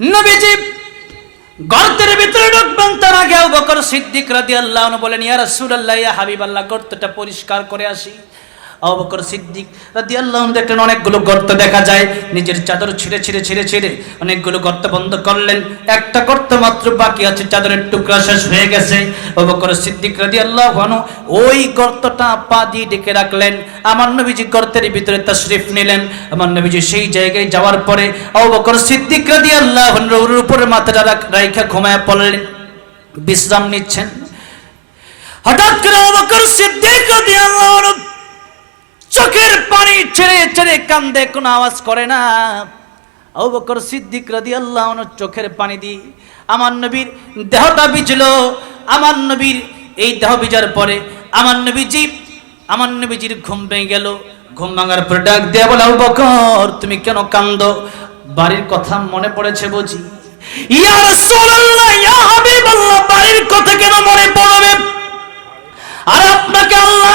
নবীজি গর্তের ভিতরে ঢুকবেন, তার আগে বকর সিদ্দিক রাদিয়াল্লাহু আনহু বলেন, ইয়া রাসূলুল্লাহ, ইয়া হাবিবাল্লাহ, গর্তটা পরিষ্কার করে আসি। আবু বকর সিদ্দিক রাদিয়াল্লাহু আনহু দেখলেন অনেকগুলো গর্ত দেখা যায়। নিজের চাদর ছিঁড়ে ছিঁড়ে ছিঁড়ে ছিঁড়ে অনেকগুলো গর্ত বন্ধ করলেন। একটা গর্ত মাত্র বাকি আছে, চাদরের টুকরা শেষ হয়ে গেছে। আবু বকর সিদ্দিক রাদিয়াল্লাহু আনহু ওই গর্তটা পা দিয়ে ডেকে রাখলেন। আমার নবীজি গর্তের ভিতরে তাশরিফ নিলেন। আমার নবীজি সেই জায়গায় যাওয়ার পরে আবু বকর সিদ্দিক রাদিয়াল্লাহু আনহুর উপরে মাথাটা রাইখা ঘুমায় পড়লেন। বিশ্রাম নিচ্ছেন। হঠাৎ করে আবু বকর সিদ্দিক রাদিয়াল্লাহু আনহু চোখের পানি ছেড়ে ছেড়ে কান্দে, কোনো আওয়াজ করে না। আবু বকর সিদ্দিক রাদিয়াল্লাহু আনহু চোখের পানি দি আমার নবীর দেহটা বিজলো আমার নবীর এই দেহ বিজার পরে আমার নবীজি, আমার নবীজির ঘুম ভেঙে গেল। ঘুম ভাঙার পরে ডাক দেয়া বলে, আবু বকর, তুমি কেন কান্দো? বাড়ির কথা মনে পড়েছে বুঝি। ইয়া রাসূলুল্লাহ, ইয়া হাবিবাল্লাহ, বাড়ির কথা কেন মনে পড়বে? আর আপনাকে আল্লাহ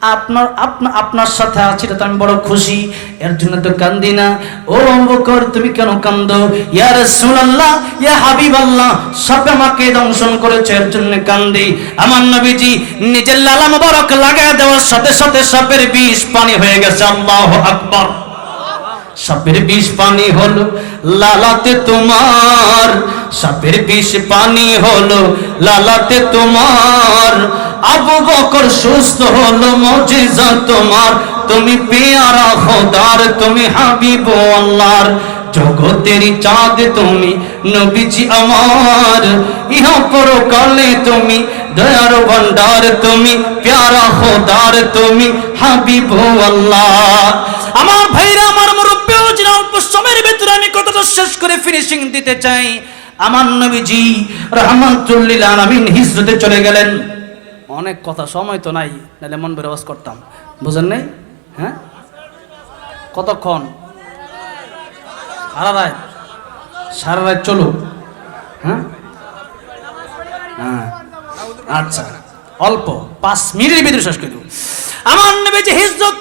আপনার, আপনা, আপনার সাথে আছি তো আমি বড় খুশি। এর জন্য তো কান্দি না। ও বকর তুমি কেন কান্দো? ইয়া রাসূলুল্লাহ, ইয়া হাবিবাল্লাহ, সবে আমাকে দংশন করেছে, এর জন্য কান্দি। আমার নবীজি নিজের লালা মোবারক লাগায় দেওয়ার সাথে সাথে সাপের বিষ পানি হয়ে গেছে। আল্লাহু আকবার। সাপের বিষ পানি হলো লালাতে তোমার। সাপের বিষ পানি হলো লালাতে তোমার। আবু বকর সুস্থ হলো মজিজা তোমার। তুমি পেয়ারা খোদার, তুমি হাবিব আল্লাহর। জগতের চাঁদ তুমি, নবীজি আমার। ইহা পরকালে তুমি, দয়ার ভান্ডার তুমি, প্যারা খোদার তুমি, হাবিব আল্লাহ। আমার ভাইরা, আমার মুরব্বী অল্প সময়ের ভিতরে আমি কথাটা শেষ করে ফিনিশিং দিতে চাই, আমার নবীজি রহমাতুল্লিল আলামিন হিজরতে চলে গেলেন। অনেক কথা, সময় তো নাই, নাহলে মন বেরোবাস করতাম। বুঝেন নাই? হ্যাঁ? কতক্ষণ? সারা রাত? সারা রাত চলুক। হ্যাঁ? হ্যাঁ। আচ্ছা। অল্প, পাঁচ মিনিটের ভিতরে শেষ করে দেবো। আমার নবী যে হিজরত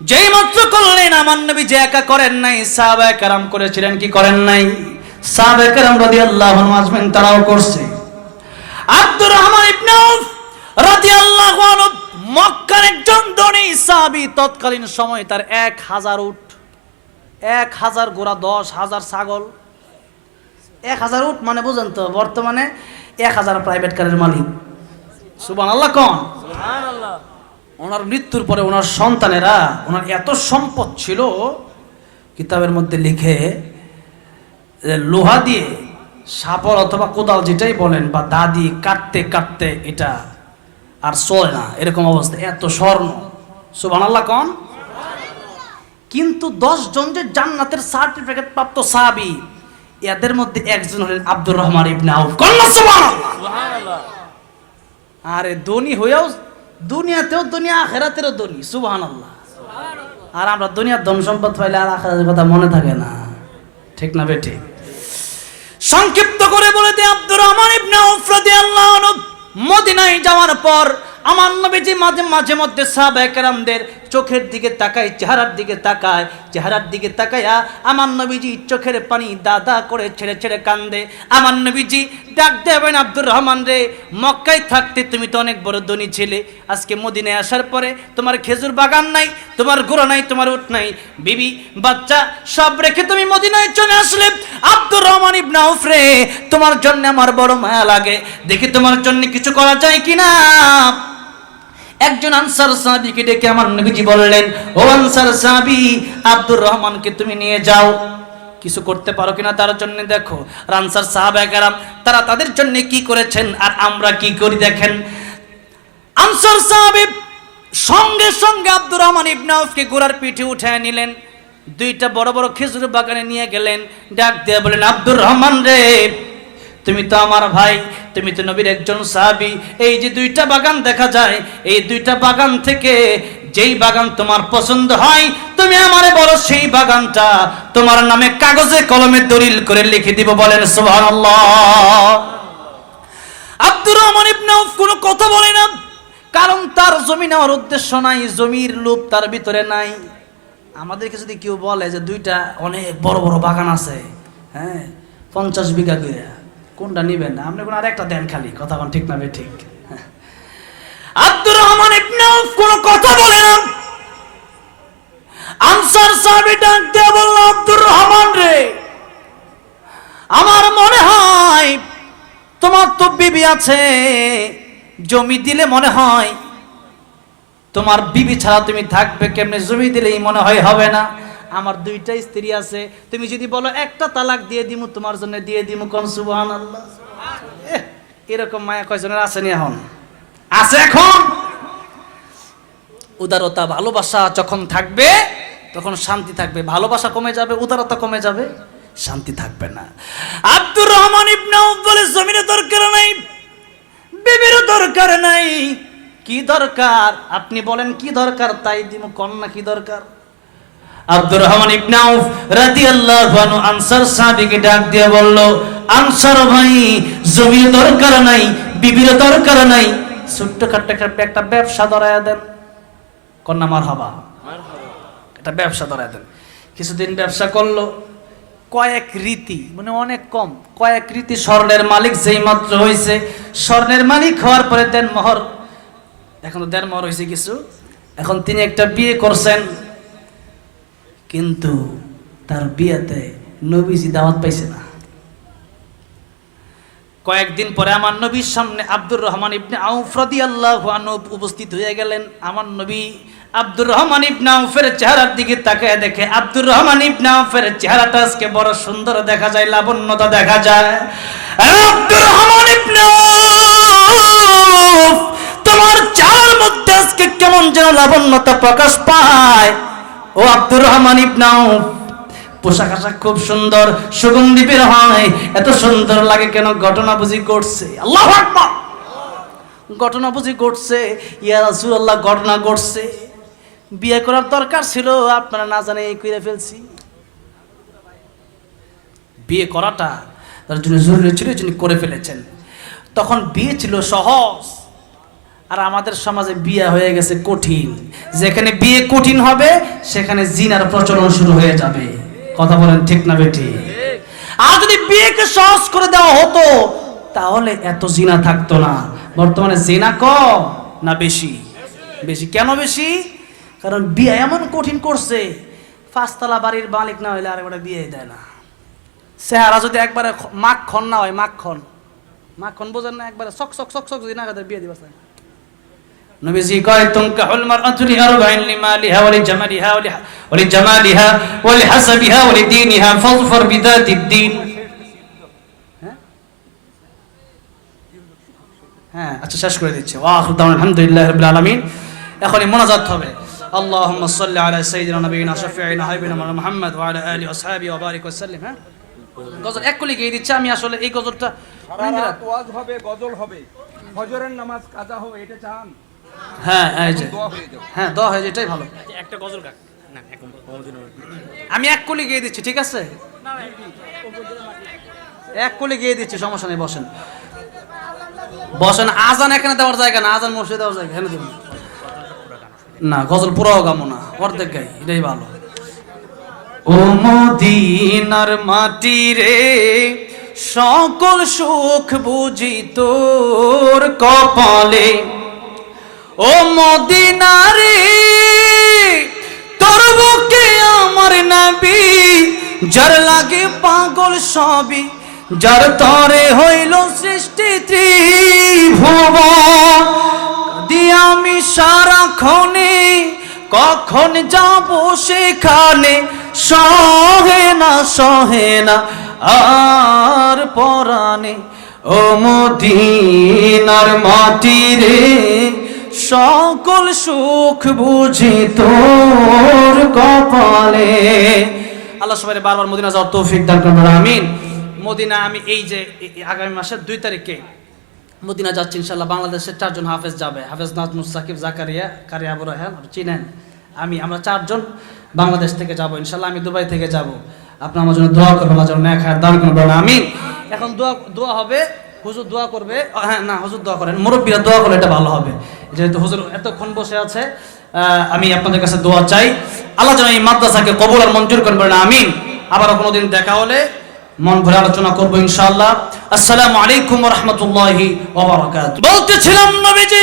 যেই মাত্র করলেন, আমার নবী যে একা করেন নাই সাহাবা কারাম করেছিলেন, কি করেন নাই? সাহাবা কারাম রাদিয়াল্লাহু আনহু আজমাইন তারাও করছে। আব্দুর রহমান ইবনে আউফ রাদিয়াল্লাহু আনহু মক্কার একজন ধনী সাহাবী তৎকালীন সময় তার এক হাজার উট এক হাজার গোড়া দশ হাজার ছাগল। এক হাজার উট মানে বুঝেন তো বর্তমানে এক হাজার প্রাইভেট কারের মালিক। সুবান আল্লাহ কন ওনার মৃত্যুর পরে ওনার সন্তানেরা ওনার এত সম্পদ ছিল কিতাবের মধ্যে লিখে যে লোহা দিয়ে সাপর অথবা কোদাল যেটাই বলেন বা দা দিয়ে কাটতে কাটতে এটা আর চলে না এরকম অবস্থা। এত স্বর্ণ। সুবান আল্লাহ কন? কিন্তু দশ জন যে জান্নাতের সার্টিফিকেট প্রাপ্ত সাহাবি এদের মধ্যে একজন হলেন আব্দুর রহমান ইবনে আউফ। আরে ধনী হয়েও দুনিয়াতেও দুনিয়া আখেরাতেরও ধনী। সুবহানাল্লাহ। আর আমরা দুনিয়ার ধন সম্পদ পাইলে আর আখেরাতের কথা মনে থাকে না। ঠিক না বেঠে সংক্ষিপ্ত করে বলে দে আব্দুর রহমান ইবনে আউফ রাদিয়াল্লাহু আনহু মদিনায় যাওয়ার পর আমার নবীজি মাঝে মাঝে মধ্যে সাহাবায়ে কেরামদের চোখের দিকে তাকায়, চেহারার দিকে তাকায়, চেহারার দিকে তাকায়া আমার নবীজি চোখের পানি দাদা করে ছেড়ে ছেড়ে কান্দে। আমার নবীজি ডাক দেবেন আব্দুর রহমান রে, মক্কায় থাকতে তুমি তো অনেক বড় ধনী ছেলে। আজকে মদিনায় আসার পরে তোমার খেজুর বাগান নাই, তোমার গোড়া নাই, তোমার উঠ নাই। বিবি, বাচ্চা সব রেখে তুমি মদিনায় চলে আসলে। আব্দুর রহমান ইবনে আউফ রে, তোমার জন্য আমার বড় মায়া লাগে। দেখি তোমার জন্য কিছু করা যায় কিনা? একজন আনসার সাহাবীকে ডেকে আমার নবীজি বললেন, ও আনসার সাহাবী, আব্দুর রহমানকে তুমি নিয়ে যাও। কিছু করতে পারো কিনা তার জন্য দেখো। আর আনসার সাহাবা কেরাম, তারা তাদের জন্য কি করেছেন আর আমরা কি করি দেখেন। আনসার সাহাবী সঙ্গে সঙ্গে আব্দুর রহমান ইবনে আউফকে গোড়ার পিঠে উঠায় নিলেন। দুইটা বড় বড় খেজুর বাগানে নিয়ে গেলেন। ডাক দিয়ে বলেন আব্দুর রহমান রে তুমি তো আমার ভাই, তুমি তো নবীর একজন সাহাবী। এই যে দুইটা বাগান দেখা যায়, এই দুইটা বাগান থেকে যেই বাগান তোমার পছন্দ হয়, তুমি আমারে বলো সেই বাগানটা তোমার নামে কাগজে কলমে দলিল করে লিখে দিব বলেন, সুবহানাল্লাহ। আব্দুর রহমান ইবনে আউফ কোনো কথা বলে না, কারণ তার জমি নেওয়ার উদ্দেশ্য নাই, জমির লোভ তার ভিতরে নাই। আমাদেরকে যদি কেউ বলে যে দুইটা অনেক বড় বড় বাগান আছে হ্যাঁ পঞ্চাশ বিঘা করে কোনটা নিবেন না? আপনি কোনো আরেকটা দেন খালি, কথা বল ঠিক না ঠিক। আব্দুর রহমান ইবনে কোনো কথা বলে না। আনসার সাহেব ডাক দিয়ে বলল, আব্দুর রহমান রে, আমার মনে হয় তোমার তো বিবি আছে, জমি দিলে মনে হয় তোমার বিবি ছাড়া তুমি থাকবে কেমনে? জমি দিলেই মনে হয় হবে না। আমার দুইটা স্ত্রী আছে, তুমি যদি বলো, একটা তালাক দিয়ে দিমু, তোমার জন্য দিয়ে দিমু কোন? সুবহান এরকম মায়া কয়জনের আসেনি এখন? আছে এখন? উদারতা, ভালোবাসা যখন থাকবে, তখন শান্তি থাকবে। ভালোবাসা কমে যাবে, উদারতা কমে যাবে, শান্তি থাকবে না। আব্দুর রহমান ইবনে বলে জমিনের দরকার নাই, বিবির দরকার নাই। কি দরকার? আপনি বলেন, কি দরকার? তাই দিব কন্যা কি দরকার? আব্দুর রহমান ইবনে আউফ রাদিয়াল্লাহু আনহু আনসার সাহাবীকে ডাক দিয়ে বলল, আনসার ভাই, জমির দরকার নাই, বিবির দরকার নাই। ছোট্ট খাট্ট একটা ব্যবসা ধরায়া দেন। কন্যা মার হবা। একটা ব্যবসা ধরায় দেন। কিছুদিন ব্যবসা করল। কয়েক রীতি মানে অনেক কম। কয়েক রীতি স্বর্ণের মালিক যেই মাত্র হয়েছে স্বর্ণের মালিক হওয়ার পরে দেন মোহর এখন তো দেন মোহর হয়েছে কিছু। এখন তিনি একটা বিয়ে করছেন। কিন্তু তার বিয়েতে নবীজি দাওয়াত পাইছে না। কয়েকদিন পরে আমার নবীর সামনে আব্দুর রহমান ইবনে আউফ রাদিয়াল্লাহু আনহু উপস্থিত হয়ে গেলেন। আমার নবী আব্দুর রহমান ইবনে আউফের চেহারার দিকে তাকায় দেখে, আব্দুর রহমান ইবনে আউফের চেহারাটা আজকে বড় সুন্দর দেখা যায়, লাবণ্যতা দেখা যায়। আব্দুর রহমান ইবনে তোমার চার মধ্যে আজকে কেমন যেন লাবণ্যতা প্রকাশ পায়? ও আব্দুর রহমান ইবনে আউফ, পোশাক আশাক খুব সুন্দর, সুগন্ধি বের হয়। এত সুন্দর লাগে কেন? ঘটনা বুঝি ঘটছে। আল্লাহ ঘটনা বুঝি ঘটছে। ইয়া রাসূলুল্লাহ, ঘটনা ঘটছে। বিয়ে করার দরকার ছিল, আপনারা না জানে এই করে ফেলছি। বিয়ে করাটা তার জন্য জরুরি ছিল জন্য করে ফেলেছেন। তখন বিয়ে ছিল সহজ। আর আমাদের সমাজে বিয়ে হয়ে গেছে কঠিন। যেখানে বিয়ে কঠিন হবে, সেখানে জিনার প্রচলন শুরু হয়ে যাবে। কথা বলেন ঠিক না বেটি? আর যদি বিয়েকে সহজ করে দেওয়া হতো, তাহলে এত জিনা থাকতো না। বর্তমানে জিনা কম না বেশি? বেশি কেন বেশি? কারণ বিয়ে এমন কঠিন করছে, পাঁচতলা বাড়ির মালিক না হইলে আরেকবার বিয়ে দেয় না। চেহারা যদি একবারে মাখন না হয়, মাখন। মাখন বোঝেন না, একবারে সক সক সক সক যদি না বিয়ে দিবা নবীজি কয় তুনকাহুল মারআতু লিআরবাইন লিমালিহা ওয়া লিজামালিহা ওয়া লিহা- ওয়া লিজামালিহা ওয়া লিহাসাবিহা ওয়া লিদীনিহা ফাযফর বিযাতিদ দ্বীন হ্যাঁ আচ্ছা শেষ করে দিচ্ছি ওয়া আখিরু দাওয়ানা আলহামদুলিল্লাহি রাব্বিল আলামিন এখনই মোনাজাত হবে اللهم صل على سيدنا نبينا شفيعنا حبيبنا محمد وعلى اله واصحابه وبارك وسلم হ্যাঁ গজল এক কলি গিয়ে দিচ্ছি আমি আসলে এই গজলটা সারা রাত ওয়াজ হবে গজল হবে ফজরের নামাজ কাজা হবে এটা চান হ্যাঁ এই যে। দোয়া হয়ে যাবে হ্যাঁ দোয়া হয়ে যেটাই ভালো। একটা গজল গাক না আমি এক কলি গিয়ে দিচ্ছি ঠিক আছে? এক কলি গিয়ে দিচ্ছি সমস্যা নেই বসেন। বসেন আজান এখানে দেওয়ার জায়গা না আজান মসজিদে দেওয়ার জায়গা এখানে দেবেন। না গজল পুরাও গামো না অর্ধেক গাই এটাই ভালো। ও মদিনার মাটি রে সকল সুখ বুঝি তোর কপালে। ও মদিনারে, তোর বুকে আমার নাবি, যার লাগে পাগল সবই, যার তরে হইল সৃষ্টি ত্রিভুবন দি আমি সারাক্ষণে, কখন যাব সেখানে, সহে না সহে না, আর পরাণে। ও মদিনার মাটি রে সকল সুখ বুঝি তোর কপালে। আল্লাহ সবাই বারবার মদিনা যাওয়ার তৌফিক দান করবেন আমিন। মদিনা, আমি এই যে আগামী মাসের দুই তারিখে মদিনা যাচ্ছে ইনশাল্লাহ বাংলাদেশের চারজন হাফেজ যাবে। হাফেজ নাজমুস, সাকিব, জাকারিয়া, কারিয়া আবু রাহান চিনেন। আমি, আমরা চারজন বাংলাদেশ থেকে যাব ইনশাল্লাহ আমি দুবাই থেকে যাব। আপনার আমার জন্য দোয়া করবেন জন্য এক হাজার দান করবেন আমি এখন দোয়া দোয়া হবে হুজুর দোয়া করবে হ্যাঁ না, হুজুর দোয়া করেন। মুরব্বীরা দোয়া করলে এটা ভালো হবে। যেহেতু হুজুর এতক্ষণ বসে আছে আমি আপনাদের কাছে দোয়া চাই। আল্লাহ যেন এই মাদ্রাসাকে কবুল আর মঞ্জুর করবেন আমিন। আবারও কোনোদিন দেখা হলে মন ভরে আলোচনা করব ইনশাআল্লাহ। আসসালামু আলাইকুম রহমতুল্লাহি বলতেছিলাম নবীজি,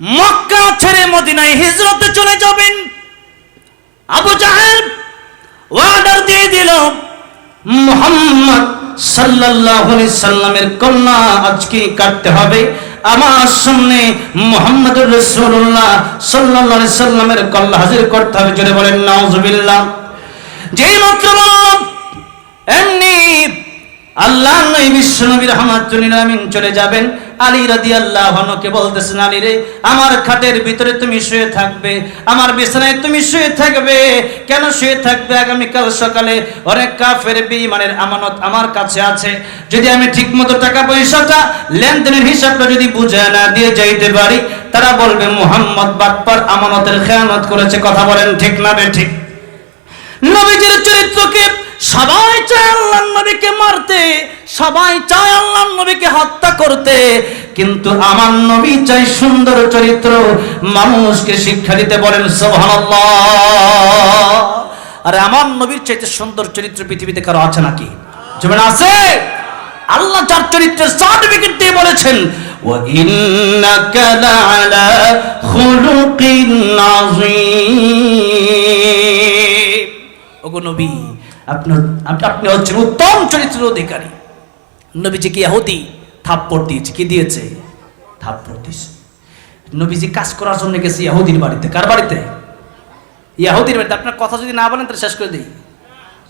মক্কা ছেড়ে মদিনায় হিজরতে চলে যাবেন। আবু জাহেল ওয়ার্ডার দিয়ে দিল, মুহাম্মদ সাল্লাল্লাহু সাল্লামের কন্যা আজকে কাটতে হবে। আমার সামনে মোহাম্মদ রসুল্লাহ সাল্লাহ সাল্লামের কল্লা হাজির করতে হবে। জোরে বলেন, নাউজুবিল্লাহ। যেই মাত্র এমনি আল্লাহ নবী বিশ্বনবী রহমাতুল্লিল আমিন চলে যাবেন। আলী রাদিয়াল্লাহু আনহুকে বলতেছেন, আলী রে, আমার খাটের ভিতরে তুমি শুয়ে থাকবে, আমার বিছানায় তুমি শুয়ে থাকবে, কেন শুয়ে থাকবে আগামীকাল সকালে? অনেক কাফের বেঈমানের আমানত আমার কাছে আছে। যদি আমি ঠিকমতো টাকা পয়সাটা লেনদেনের হিসাবটা যদি বুঝে না দিয়ে যাইতে পারি, তারা বলবে, মোহাম্মদ বাটপার আমানতের খেয়ানত করেছে। কথা বলেন ঠিক না বে ঠিক? নবীজির চরিত্রকে সবাই চায় আল্লাহ নবীকে মারতে সবাই চায় আল্লাহ নবীকে হত্যা করতে কিন্তু আমার নবী চাই সুন্দর চরিত্র মানুষকে শিক্ষা দিতে বলেন সুবহানাল্লাহ আরে আমার নবীর চাইতে সুন্দর চরিত্র পৃথিবীতে কারো আছে নাকি যেমন আছে আল্লাহ যার চরিত্রের সার্টিফিকেট দিয়ে বলেছেন وَإِنَّكَ لَعَلَى خُلُقٍ عَظِيمٍ ওগো নবী আপনি, আপনি- হচ্ছেন উত্তম চরিত্রের অধিকারী। নবীজি কি ইহুদি? থাপ্পড় দিয়েছে। কি দিয়েছে? থাপ্পড় দিয়েছে। নবীজি কাজ করার জন্য গেছে ইহুদির বাড়িতে। কার বাড়িতে? ইয়াহুদির বাড়িতে। আপনার কথা যদি না বলেন, তাহলে শেষ করে দিই।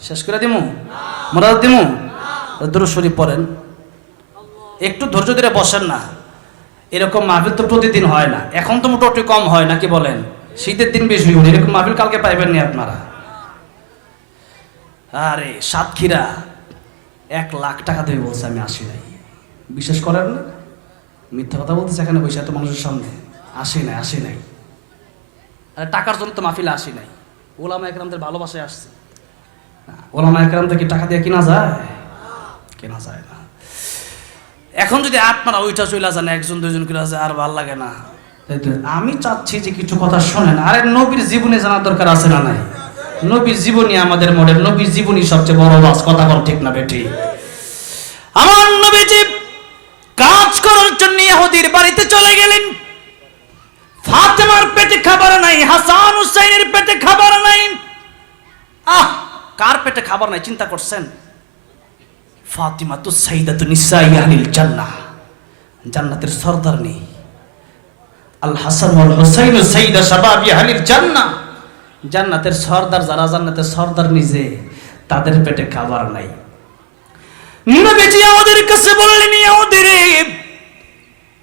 শেষ করে দিমু? মোরাদ দিমু? দূর শরীফ পড়েন। একটু ধৈর্য ধরে বসেন না। এরকম মাহফিল তো প্রতিদিন হয় না। এখন তো মোটামুটি কম হয় নাকি বলেন? শীতের দিন বেশি এরকম মাহফিল কালকে পাইবেন না আপনারা। আরে সাতক্ষীরা, এক লাখ টাকা দেবে বলছে আমি আসি নাই। বিশ্বাস করেন না? মিথ্যা কথা বলতেছে এখানে, বসে এত মানুষের সামনে। আসি নাই আসি নাই। আরে টাকার জন্য তো মাহফিলে আসি নাই। ওলামা একরামদের ভালোবাসায় আসছে। ওলামা একরাম থেকে টাকা দিয়ে কেনা যায়? কেনা যায় না। এখন যদি আপনারা ওইটা চলে যান, একজন, দুইজন করে আছে, আর ভালো লাগে না। আমি চাচ্ছি যে কিছু কথা শোনেন। আরে নবীর জীবনে জানার দরকার আছে না নাই? নবীর জীবনী আমাদের মডেল নবীর জীবনী সবচেয়ে বড় বাস কথা বল ঠিক না বেটি আমার নবীজি কাজ করার জন্য ইহুদির বাড়িতে চলে গেলেন। ফাতেমার পেটে খাবার নাই, হাসান হুসাইনের পেটে খাবার নাই। আহ, কার পেটে খাবার নাই, চিন্তা করছেন? ফাতিমা তো সাইদাতু নিসাই আহলিল জান্নাহ। জান্নাতের সর্দার নেই। আল হাসান ওয়াল হুসাইন সাইদা শাবাবি আহলিল জান্নাহ। জান্নাতের সর্দার, যারা জান্নাতের সর্দার নিজে, তাদের পেটে খাবার নাই। আমাদের কাছে বললেন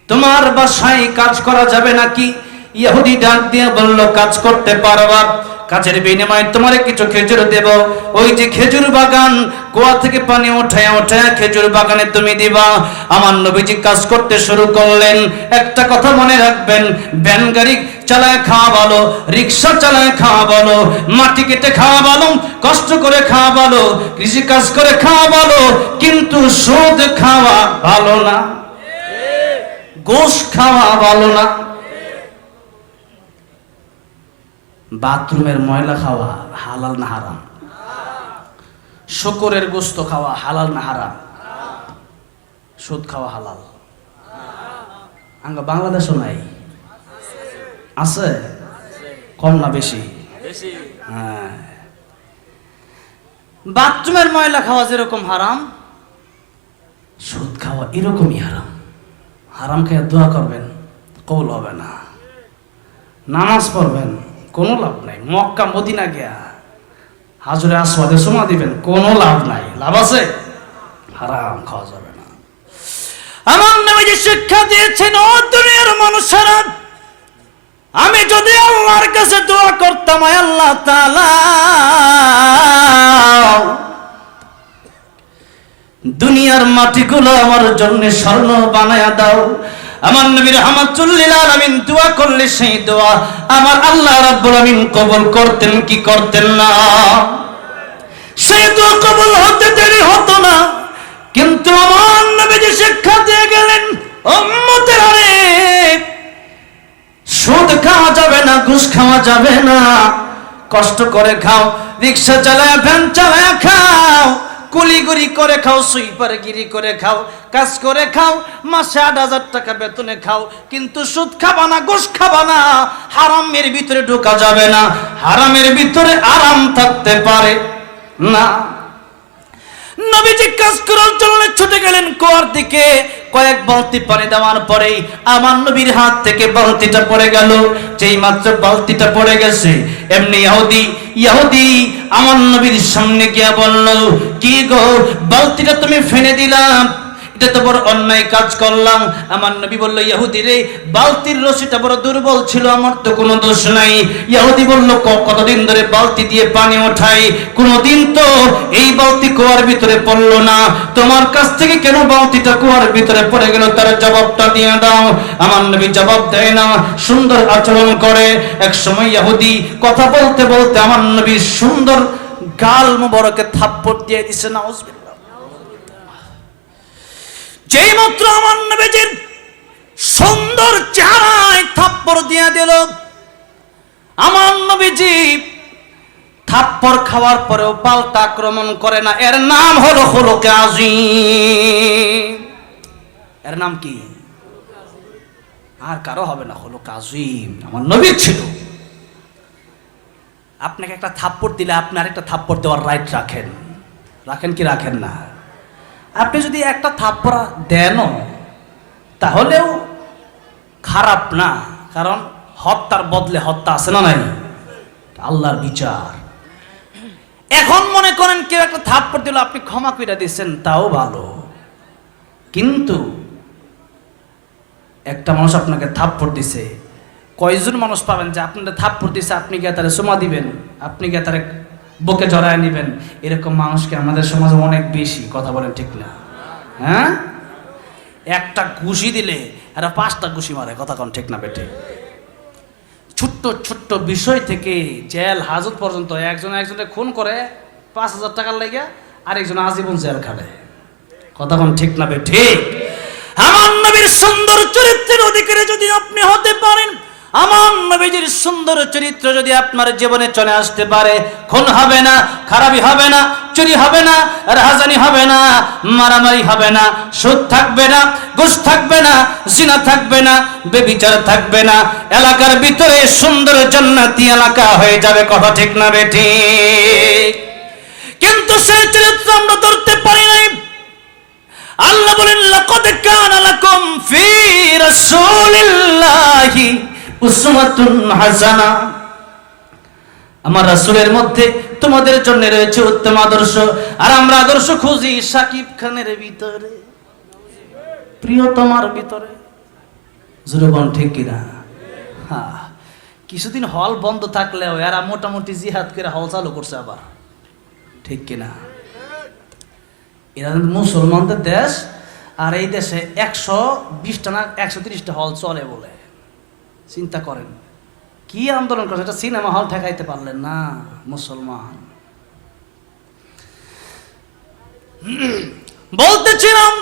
তোমার বাসায় কাজ করা যাবে নাকি? ইহুদি ডাক দিয়ে বলল, কাজ করতে পারবা। কাজের বিনিময়ে তোমার কিছু খেজুর দেব। ওই যে খেজুর বাগান কুয়া থেকে পানি ওঠায় ওঠায় খেজুর বাগানে তুমি দিবা। আমার নবীজি কাজ করতে শুরু করলেন। একটা কথা মনে রাখবেন, ভ্যান গাড়ি চালায় খাওয়া ভালো, রিক্সা চালায় খাওয়া ভালো, মাটি কেটে খাওয়া ভালো, কষ্ট করে খাওয়া ভালো, কৃষি কাজ করে খাওয়া ভালো, কিন্তু সুদ খাওয়া ভালো না। গোশ খাওয়া ভালো না। বাথরুমের ময়লা খাওয়া হালাল না হারাম। শকরের গোস্ত খাওয়া হালাল না হারাম। সুদ খাওয়া হালাল। আঙ্গা বাংলাদেশও নাই। আছে? কম না বেশি? হ্যাঁ। বাথরুমের ময়লা খাওয়া যেরকম হারাম সুদ খাওয়া এরকমই হারাম। হারাম খেয়ে দোয়া করবেন কবুল হবে না। নামাজ পড়বেন কোনো লাভ নাই। মক্কা, মদিনা গিয়া হাজুরে আসওয়াদে সমা দিবেন, কোনো লাভ নাই। লাভ আছে? হারাম, খাওয়া যাবে না। আমার নামে যে শিক্ষা দিয়েছেন, ও দুনিয়ার মানুষেরা, আমি যদি আল্লাহর কাছে দোয়া করতাম আল্লাহ তাআলা, দুনিয়ার মাটিগুলো আমার জন্য স্বর্ণ বানায়া দাও আমার নবীর নবী রহমাতুল্লিল আলামিন দোয়া করলে সেই দোয়া আমার আল্লাহ রাব্বুল আমিন কবুল করতেন কি করতেন না? সেই দোয়া কবুল হতে দেরি হতো না। কিন্তু আমার নবী যে শিক্ষা দিয়ে গেলেন, উম্মতের অনেক সুদ খাওয়া যাবে না, ঘুষ খাওয়া যাবে না। কষ্ট করে খাও, রিক্সা চালায়, ভ্যান চালায় খাও কুলিগুড়ি করে খাও, সুইপারগিরি করে খাও, কাজ করে খাও, মাসে আট হাজার টাকা বেতনে খাও। কিন্তু সুদ খাবা না, ঘুষ খাবা না, হারামের ভিতরে ঢোকা যাবে না, হারামের ভিতরে আরাম থাকতে পারে না। নবীজি কাজ করার জন্য ছুটে গেলেন কুয়ার দিকে। কয়েক বালতি পানি দেওয়ার পরেই আমার নবীর হাত থেকে বালতিটা পড়ে গেল। যেই মাত্র বালতিটা পড়ে গেছে, এমনি ইহুদি ইহুদি, আমার নবীর সামনে গিয়া বলল, কি গো, বালতিটা তুমি ফেলে দিলাম এটা তো বড় অন্যায় কাজ করলাম, আমার নবী বলল রে, বালতির রশিটা বড় দুর্বল ছিল, আমার তো কোনো দোষ নাই। বলল কতদিন ধরে বালতি দিয়ে পানি ওঠাই? কোনোদিন তো এই বালতি কুয়ার ভিতরে পড়ল না। তোমার কাছ থেকে কেন বালতিটা কুয়ার ভিতরে পড়ে গেল? তার জবাবটা দিয়ে দাও। আমার নবী জবাব দেয় না, সুন্দর আচরণ করে। এক সময় কথা বলতে বলতে আমার নবীর সুন্দর গাল মুবারকে থাপ্পড় দিয়ে দিছে, নাউজুবিল্লাহ। যেই মাত্র আমার নবীজির সুন্দর চেহারায় থাপ্পড় দিয়ে দিল, আমার নবীজি থাপ্পড় খাওয়ার পরেও পাল্টা আক্রমণ করে না। এর নাম হলো হলোকে আজিম। এর নাম কি? আর কারও হবে না হলো কাজিম আমার নবীর ছিল। আপনাকে একটা থাপ্পড় দিলে আপনি আরেকটা থাপ্পড় দেওয়ার রাইট রাখেন। রাখেন কি রাখেন না? আপনি যদি একটা থাপ্পড়া দেনও, তাহলেও খারাপ না, কারণ হত্যার বদলে হত্যা আছে না নাই? আল্লাহর বিচার। এখন মনে করেন কেউ একটা থাপ্পড় দিল, আপনি ক্ষমা করে দিচ্ছেন তাও ভালো। কিন্তু একটা মানুষ আপনাকে থাপ্পড় দিছে, কয়জন মানুষ পাবেন যে আপনাদের থাপ্পড় দিছে, আপনি গিয়ে তারা সোমা দিবেন, আপনি গিয়ে তারা বুকে জড়ায় নেবেন। এরকম মানুষকে আমাদের সমাজে অনেক বেশি, কথা বলেন ঠিক না? হ্যাঁ? একটা ঘুষি দিলে এরা পাঁচটা ঘুষি মারে, কথা কোন ঠিক না বেটে? ছোট্ট ছোট্ট বিষয় থেকে জেল, হাজত পর্যন্ত একজন একজনে খুন করে পাঁচ হাজার টাকার লেগে আরেকজন আজীবন জেল খাটে কথা কোন ঠিক না বে ঠিক আমার নবীর সুন্দর চরিত্রের অধিকারী যদি আপনি হতে পারেন আমার নবীজির সুন্দর চরিত্র যদি আপনার জীবনে চলে আসতে পারে, খুন হবে না খারাপি হবে না, চুরি হবে না, রাহাজানি হবে না, মারামারি হবে না, সুদ থাকবে না, ঘুষ থাকবে না, জিনা থাকবে না, বেবিচার থাকবে না, এলাকার ভিতরে সুন্দর জান্নাতি এলাকা হয়ে যাবে, কথা ঠিক না বেঠি কিন্তু সেই চরিত্র আমরা ধরতে পারি নাই। আল্লাহ বলেন, লাকাদ কানা লাকুম ফি রাসূলিল্লাহি হাসানা। আমার রাসূলের মধ্যে তোমাদের জন্য রয়েছে উত্তম আদর্শ। আর আমরা আদর্শ খুঁজি সাকিব খানের ভিতরে। প্রিয়তমার ভিতরে। জুরবান ঠিক কিনা? কিছুদিন হল বন্ধ থাকলেও এরা মোটামুটি জিহাদ করে হল চালু করছে আবার। ঠিক কিনা? এরা মুসলমানদের দেশ, আর এই দেশে একশো বিশটা না একশো তিরিশটা হল চলে বলে। চিন্তা করেন। কি আন্দোলন করছে? এটা সিনেমা হল ঠেকাইতে পারলেন না মুসলমান। বলতেছিলাম,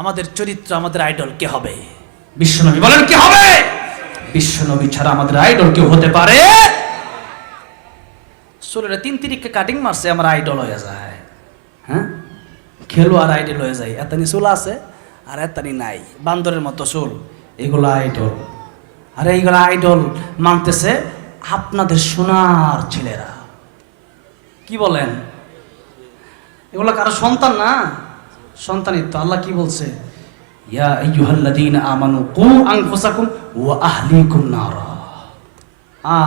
আমাদের চরিত্র আমাদের আইডল কে হবে? বিশ্বনবী বলেন, কি হবে? বিশ্বনবী ছাড়া আমাদের আইডল কেউ হতে পারে? শরীরে তিন তিরিককে কাটিং মারছে, আমার আইডল হয়ে যায়। হ্যাঁ? খেলোয়াড় আইডল হয়ে যায়। এতানি চুল আছে আর এতানি নাই। বান্দরের মতো চুল, এগুলো আইডল আর এইগুলো আইডল মানতেছে আপনাদের সোনার ছেলেরা। কি বলেন? এগুলো কারও সন্তান না? সন্তানিত্ব আল্লাহ কি বলছে? ইয়া আইয়ুহাল্লাযীনা আমানু কু আনফুসাকুম ওয়া আহলিকুম নারা। আ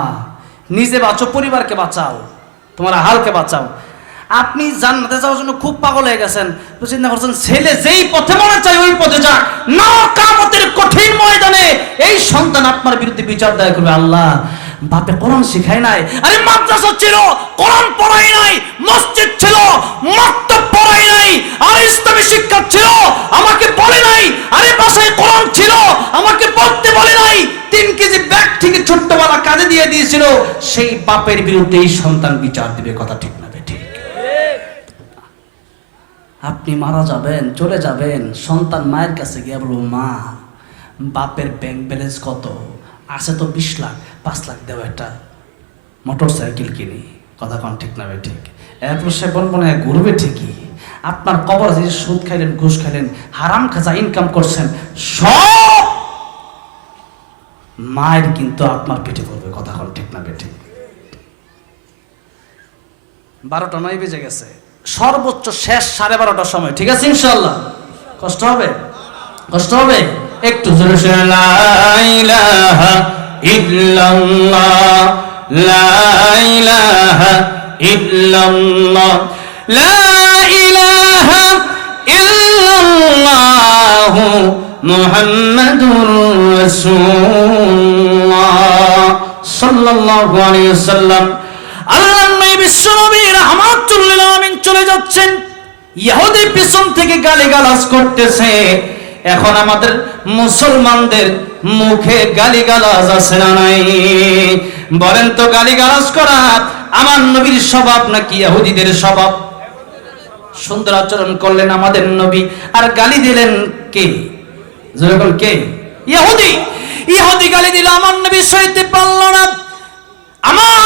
নিজে বাঁচো, পরিবারকে বাঁচাও, তোমার আহালকে বাঁচাও। আপনি জান্নাতে যাওয়ার জন্য খুব পাগল হয়ে গেছেন। তো চিন্তা করছেন, ছেলে যেই পথে মনে চাই ওই পথে যাক। না, কামতের কঠিন ময়দানে এই সন্তান আপনার বিরুদ্ধে বিচার দায় করবে। আল্লাহ, বাপে কোরআন শিখায় নাই। আরে মাদ্রাসা ছিল, কোরআন পড়াই নাই, মসজিদ ছিল, মক্তব পড়াই নাই, আর ইসলামী শিক্ষা ছিল, আমাকে বলে নাই, আরে বাসায় কোরআন ছিল, আমাকে পড়তে বলে নাই। তিন কেজি ব্যাগ থেকে ছোট্টবেলা কাজে দিয়ে দিয়েছিল, সেই বাপের বিরুদ্ধে এই সন্তান বিচার দিবে, কথা ঠিক আপনি মারা যাবেন, চলে যাবেন। সন্তান মায়ের কাছে গিয়ে বলব, মা, বাপের ব্যাংক ব্যালেন্স কত? আছে তো বিশ লাখ, পাঁচ লাখ দেওয়া একটা মোটর সাইকেল কিনি। কথা কন ঠিক না ঠিক। এরপর সে বলব না ঘুরবে ঠিকই। আপনার কবর যে সুদ খাইলেন, ঘুষ খাইলেন, হারাম খাজা ইনকাম করছেন, সব মায়ের কিন্তু আপনার পেটে পড়বে, কথা কন ঠিক না বেঠিক বারোটা নয় বেজে গেছে। সর্বোচ্চ শেষ সাড়ে বারোটার সময়, ঠিক আছে ইনশাল্লাহ কষ্ট হবে? কষ্ট হবে? একটু জোরে মুহাম্মাদুর রাসূলুল্লাহ সাল্লাল্লাহু আলাইহি ওয়াসাল্লাম। বিশ্বনবী রাহমাতুল্লিল চলে যাচ্ছেন। ইহুদি পিছন থেকে গালিগালাজ করতেছে। এখন আমাদের মুসলমানদের মুখে গালিগালাজ আছে না নাই? বলেন তো গালিগালাজ করা আমার নবীর স্বভাব নাকি ইহুদিদের স্বভাব? সুন্দর আচরণ করলেন আমাদের নবী। আর গালি দিলেন কে? যেরকম কে? ইহুদি। ইহুদি গালি দিল, আমার নবী সইতে পারল না। আমার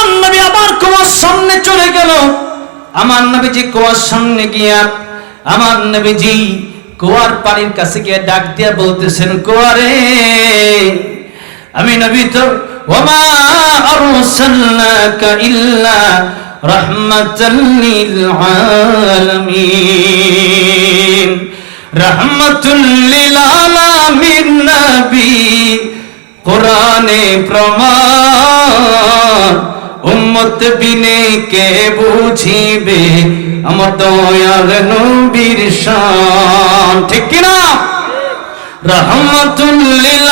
আমার নবীজি কুয়ার সামনে গিয়া আমার নবীজি কুয়ার পানির কাছে গিয়ে ডাক দিয়া বলতেছেন, কুয়ারে, আমি নবী তো, ওমা নবী, কোরআনে প্রমাণ উম্মত বিনে কে বুঝিবে? আমার দয়াল নবীর শান। ঠিক কিনা? রহমতুল্লিল